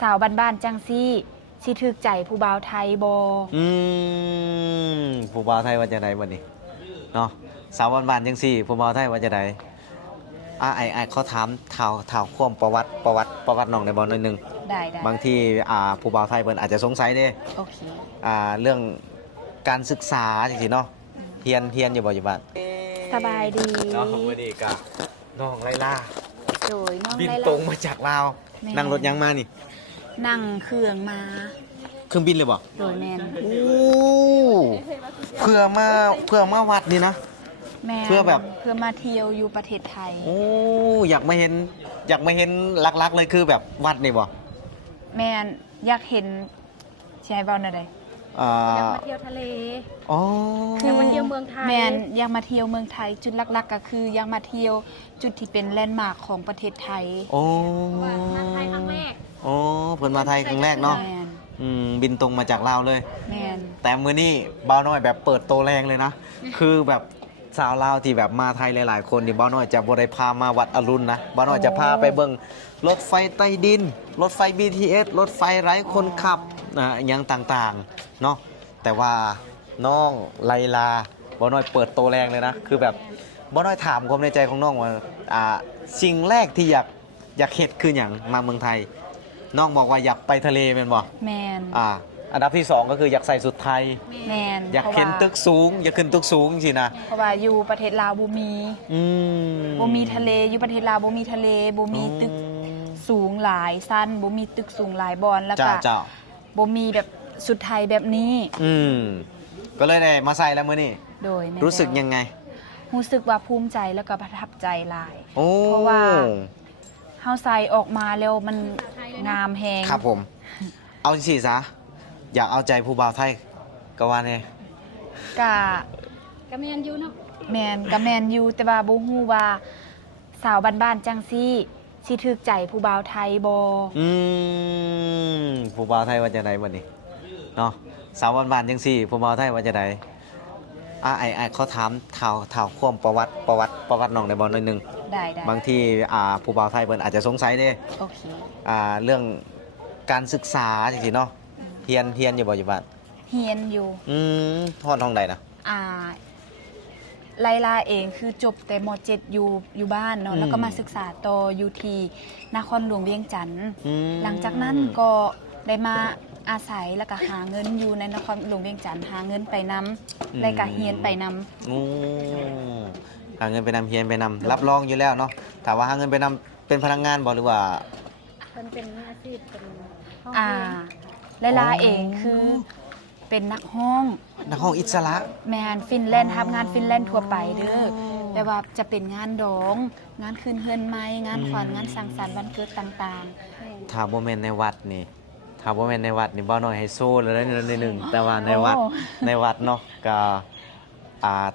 สาวบ้านๆจังซี่สิถึกใจผู้บ่าวไทยบ่ผู้บ่าวไทยว่าจะไดบัดนี้เนาะสาวบ้านๆจังซี่ผู้บ่าวไทยว่าจะไดไอ้เขาถามข่าวความประวัติน้องได้บ่หน่อยนึงได้บางทีผู้บ่าวไทยเพิ่นอาจจะสงสัยเด้โอเคเรื่องการศึกษาจังซี่เนาะเรียนอยู่บ่อยู่บ้านสบายดีเนาะมื้อนี้ก็น้องไลล่าโดยน้องบินไลล่าตรงมาจากลาวนั่งรถยังมานี่นั่งเครื่องมาเครื่องบินเลยบ่โดยแม่นเพื่อมาวัดนี่นะเพื่อมาเที่ยวอยู่ประเทศไทยอยากมาเห็นหลักๆเลยคือแบบวัดนี่บ่แม่นอยากเห็นสิให้เว้าแนวใดอยากมาเที่ยวทะเลอยากมาเที่ยวเมืองไทยแม่นอยากมาเที่ยวเมืองไทยจุดหลักๆก็คืออยากมาเที่ยวจุดที่เป็นแลนด์มาร์คของประเทศไทยมาไทยครั้งแรกเพิ่นมาไทยครั้งแรกเนาะบินตรงมาจากลาวเลยแม่นแต่มื้อนี้บ่าวน้อยแบบเปิดโตแรงเลยนะคือแบบสาวลาวที่แบบมาไทยหลายๆคนนี่บ่าวน้อยจะบ่ได้พามาวัดอรุณนะบ่าวน้อยจะพาไปเบิ่งรถไฟใต้ดินรถไฟ BTS รถไฟไร้คนขับอย่างต่างๆเนาะแต่ว่าน้องไลลาบ่าวน้อยเปิดโตแรงเลยนะคือแบบบ่าวน้อยถามความในใจของน้องว่าสิ่งแรกที่อยากเฮ็ดคือหยังมาเมืองไทยน้องบอกว่าอยากไปทะเลแม่นบ่แม่นอันดับที่2ก็คืออยากใส่สุดไทยแม่นอยากเห็นตึกสูงอยากขึ้นตึกสูงสินะเพราะว่าอยู่ประเทศลาวบ่มีทะเลอยู่ประเทศลาวบ่มีทะเลบ่มีตึกสูงหลายสั้นบ่มีตึกสูงหลายบอนแล้วก็บ่มีแบบสุดไทยแบบนี้ก็เลยได้มาใส่แล้วมื้อนี้โดยรู้สึกยังไงรู้สึกว่าภูมิใจแล้วก็ประทับใจหลายเพราะว่าเฮาใส่ออกมาแล้วมันงามแฮงครับผมเอาสิซะอยากเอาใจผู้บ่าวไทยก็ว่าแน่กะแมนอยู่เนาะแม่นกะแม่นอยู่แต่ว่าบ่ฮู้ว่าสาวบ้านๆจังซี่สิถึกใจผู้บ่าวไทยบ่ผู้บ่าวไทยว่าจะไดบัดนี้เนาะสาวบ้านๆจังซี่ผู้บ่าวไทยว่าจะไดไอ้เขาถามข่าวความประวัติน้องได้บ่หน่อยนึงได้บางทีผู้บ่าวไทยเพิ่นอาจจะสงสัยเด้โอเคเรื่องการศึกษาจังซี่เนาะเรียนอยู่บ่อยู่บ้านเรียนอยู่ฮอดห้องใดนะไลลาเองคือจบแต่ม.7 อยู่บ้านเนาะแล้วก็มาศึกษาต่ออยู่ที่นครหลวงเวียงจันทน์หลังจากนั้นก็ได้มาอาศัยแล้วก็หาเงินอยู่ในนครหลวงเวียงจันทน์หาเงินไปนำแล้วก็เรียนไปนำหาเงินไปนำเรียนไปนำรับรองอยู่แล้วเนาะถ้าว่าหาเงินไปนำเป็นพนักงานบ่หรือว่าเป็นอาชีพเป็นไลลาเองคือเป็นนักห้องอิสระแมนฟินแลนด์ทำงานฟินแลนด์ทั่วไปเด้อแต่ว่าจะเป็นงานดองงานคืนเฮือนไม้งานขวัญงานสังสรรค์วันเกิดต่างๆถ้าบ่แม่นในวัดนี่บ่น้อยให้โซ่แล้วนิดนึงแต่ว่าในวัดเนาะก็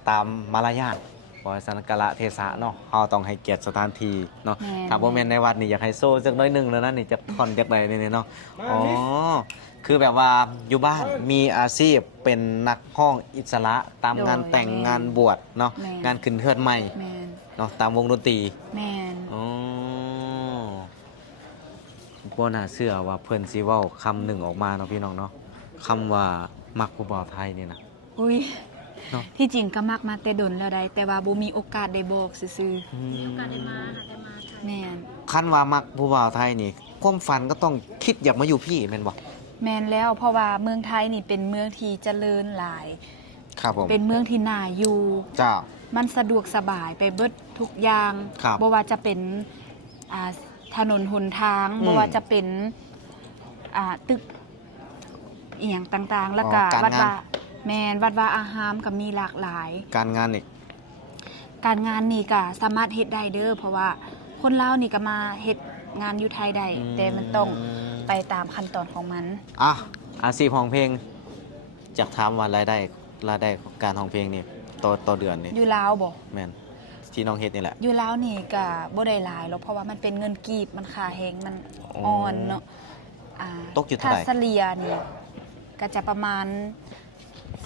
ตามมารยาทบ่สันกะละเทศะเนาะเฮาต้องให้เกียรติสถานที่เนาะถ้าบ่แม่นในวัดนี่อยากให้โซ่จักน้อยนึงแล้วนะนี่จักท่อนจักใดนี่เนาะคือแบบว่าอยู่บ้านมีอาชีพเป็นนักห้องอิสระตามงานแต่งงานบวชเนาะงานขึ้นเฮือนใหม่เนาะตามวงดนตรีแม่นบ่น่าเชื่อว่าเพิ่นสิเว้าคำหนึ่งออกมาเนาะพี่น้องเนาะคำว่ามักผู้บ่าวไทยนี่นะที่จริงก็มักมาแต่ดนแล้วได้แต่ว่าบ่มีโอกาสได้บอกซื่อๆโอกาสได้มาแม่นคันว่ามักผู้บ่าวไทยนี่ความฝันก็ต้องคิดอยากมาอยู่พี่แม่นบ่แม่นแล้วเพราะว่าเมืองไทยนี่เป็นเมืองที่เจริญหลายครับผมเป็นเมืองที่น่าอยู่จ้ามันสะดวกสบายไปเบิดทุกอย่างบ่ว่าจะเป็นถนนหนทางบ่ว่าจะเป็นตึกอีหยังต่างๆแล้วก็วัดว่าอาหารก็มีหลากหลายการงานนี่ก็สามารถเฮ็ดได้เด้อเพราะว่าคนลาวนี่ก็มาเฮ็ดงานอยู่ไทยได้แต่มันต้องไปตามขั้นตอนของมันอาชีพร้องเพลงจากถามว่ารายได้การร้องเพลงนี่ต่อเดือนนี่อยู่ลาวบ่แม่นที่น้องเฮ็ดนี่แหละอยู่ลาวนี่ก็บ่ได้หลายหรอกเพราะว่ามันเป็นเงินกีบมันค่าแฮงมันอ่อนเนาะตกอยู่เท่าไหร่ถ้าเฉลี่ยนี่ก็จะประมาณ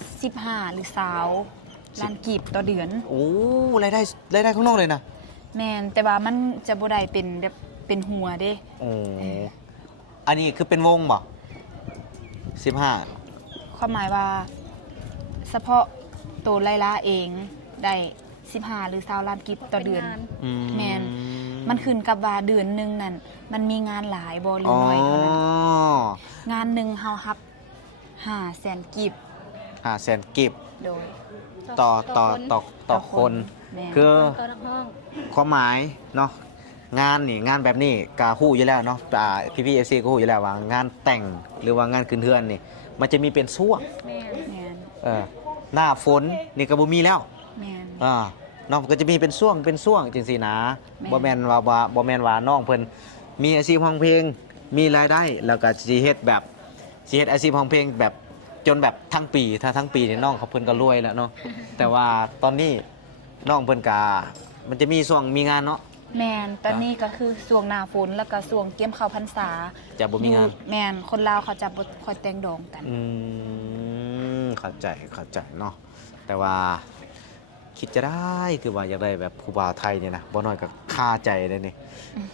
15หรือ20ล้านกีบต่อเดือนรายได้ข้างนอกเลยนะแม่นแต่ว่ามันจะบ่ได้เป็นแบบเป็นหัวเด้ อันนี้คือเป็นวงบ่15 ความหมายว่าเฉพาะตัวไลลาเองได้15หรือ20ล้านกิบต่อเดือน แมน มันขึ้นกับว่าเดือนหนึงนั่นมันมีงานหลายบ่หรือน้อยเท่านั้นงานหนึงเฮารับ500,000กิบ 500,000กิบ โดย ต่อคน แม่น คือ ต่อนักห้อง ความหมายเนาะงานนี่งานแบบนี้กาฮู้อยู่แล้วเนาะพี่เอฟซีก็ฮู้อยู่แล้วว่างานแต่งหรือว่างานขึ้นเทือนนี่มันจะมีเป็นช่วง แม่น แมน หน้าฝนนี่ก็บ่มีแล้ว แมน เนาะก็จะมีเป็นช่วงจังซี่นะ แม่น บ่แม่นว่าน้องเพิ่นมีอาชีพร้องเพลงมีรายได้แล้วก็สิเฮ็ดอาชีพร้องเพลงแบบจนแบบทั้งปีถ้าทั้งปีนี่น้องเขาเพิ่นก็รวยแล้วเนาะแต่ว่าตอนนี้น้องเพิ่นก็มันจะมีช่วงมีงานเนาะ แมนตอนนี้ก็คือช่วงหน้าฝนแล้วก็ช่วงเกี่ยมข้าวพรรษา จะบ่มีงาน แมนคนลาวเขาจะบ่ค่อยแต่งดองกัน เข้าใจเนาะแต่ว่าคิดจะได้คือว่าอยากได้แบบผู้บ่าวไทยเนี่ยนะบ่น้อยก็ค่าใจได้นี่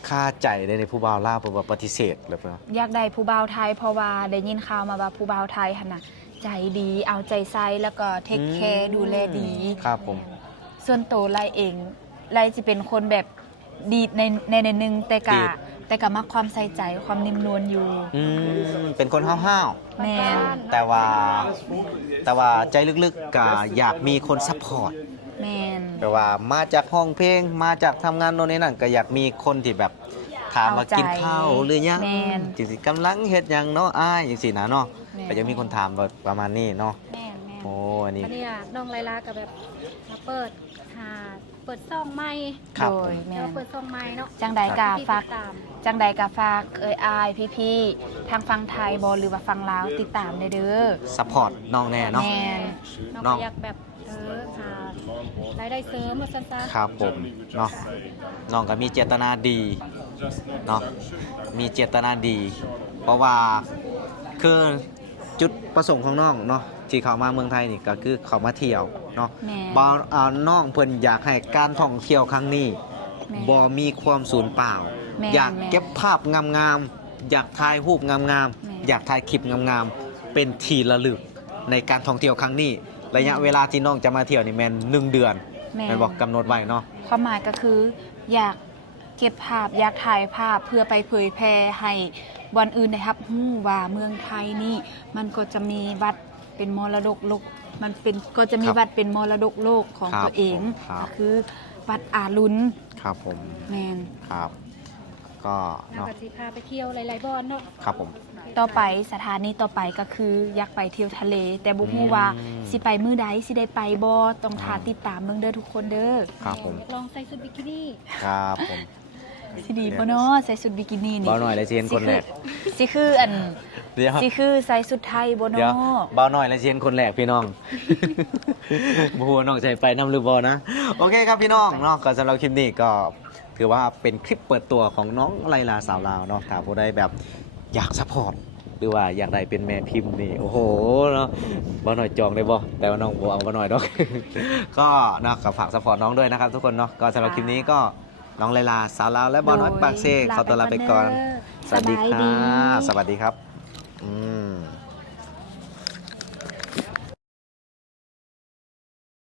ค่าใจได้นี่ผู้บ่าวลาวเพิ่นว่าปฏิเสธเลยเพิ่นว่า อยากได้ผู้บ่าวไทยเพราะว่าได้ยินข่าวมาว่าผู้บ่าวไทยหั่นน่ะใจดีเอาใจใส่แล้วก็เทคแคร์ดูแลดี ครับผม ส่วนตัวไลเองไลจะเป็นคนแบบดีในนึงแต่กะมักความใส่ใจความนิ่มนวลอยู่ เป็นคนห้าว แมน ๆแต่ว่าใจลึกๆก็อยากมีคนซัพพอร์ต แมน แปลว่ามาจากห้องเพลงมาจากทำงานโน่นนี่นั่นก็อยากมีคนที่แบบถามว่ากินข้าวหรือยัง แมน จริงๆกำลังเฮ็ดหยังเนาะอ้ายจังซี่นะเนาะ แม่น ก็จะมีคนถามแบบประมาณนี้เนาะ แม่นแม่น โอ้อันนี้ อันนี้น้องไลลากับแบบมาเปิดซ่องใหม่ ครับ โดยแม แล้ว น เปิดซ่องใหม่เนาะ จังใดกะ ที่ ฝาก ติดตาม จังใดกะฝากอายพี่ๆทางฟังไทยบอหรือว่าฟังลาวติดตามได้เด้อ ซัพพอร์ตน้องแน่เนาะ แมน น้อง น้อง ก็อยากแบบหารายได้เสริมมาสั้นๆ ครับผมเนาะน้องก็มีเจตนาดีเนาะมีเจตนาดี เพราะว่าคือจุดประสงค์ของน้องเนาะที่เขามาเมืองไทยนี่ก็คือเขามาเที่ยวเนาะ แม่ บ่น้องเพิ่นอยากให้การท่องเที่ยวครั้งนี้ แม่ บ่มีความสูญเปล่า แม่ อยาก แม่ เก็บภาพงามๆอยากถ่ายรูปงาม แม่ ๆอยากถ่ายคลิปงามๆเป็นที่ระลึกในการท่องเที่ยวครั้งนี้ ระยะเวลาที่น้องจะมาเที่ยวนี่แม่น1 เดือน แม่ แม่นบอกกำหนดไว้เนาะ ความหมายก็คือ อยากเก็บภาพอยากถ่ายภาพเพื่อไปเผยแพร่ให้วันอื่นได้รับรู้ว่าเมืองไทยนี่มันก็จะมีวัดเป็นมรดกโลกมันเป็นก็จะมี ครับ วัดเป็นมรดกโลกของ ครับ ตัวเอง ครับ ก็คือวัดอารุณ ครับผม แมน ครับ ก็ น้อง เนาะ ก็สิพาไปเที่ยวหลายๆบอนเนาะ ครับผม ต่อไปสถานีต่อไปก็คืออยากไปเที่ยวทะเล แต่บุกมูว่าสิไปมื้อใดสิได้ไปบ่ต้องทาติดตามเบิ่งเด้อทุกคนเด้อ ครับผม อยากลองใส่ชุดบิกินี่ ครับผม สิดีบ่เนาะใส่ชุดบิกินี่นี่ เบาหน่อยเลยสิเห็นคนแรก สิคืออัน เดี๋ยว สิคือใส่ชุดไทยบ่ เดี๋ยว เนาะ เบาหน่อยเลยสิเห็นคนแรกพี่น้อง บ่ฮู้ว่าน้องใส่ไปน้ำหรือบ่นะ โอเคครับพี่น้องเนาะก็สำหรับคลิปนี้ก็ถือว่าเป็นคลิปเปิดตัวของน้องไลลาสาวลาวเนาะถ้าผู้ใดแบบอยากซัพพอร์ตหรือว่าอยากได้เป็นแม่พิมพ์นี่โอ้โหเนาะบ่หน่อยจองได้บ่แต่ว่าน้องบ่เอาบ่หน่อยดอก ก็เนาะก็ฝากซัพพอร์ตน้องด้วยนะครับทุกคนเนาะก็สำหรับคลิปนี้ก็น้องไลลาสาวลาวและบ่น้อยปากเซขอตัวลาไปก่อน สวัสดีค่ะสวัสดีครับ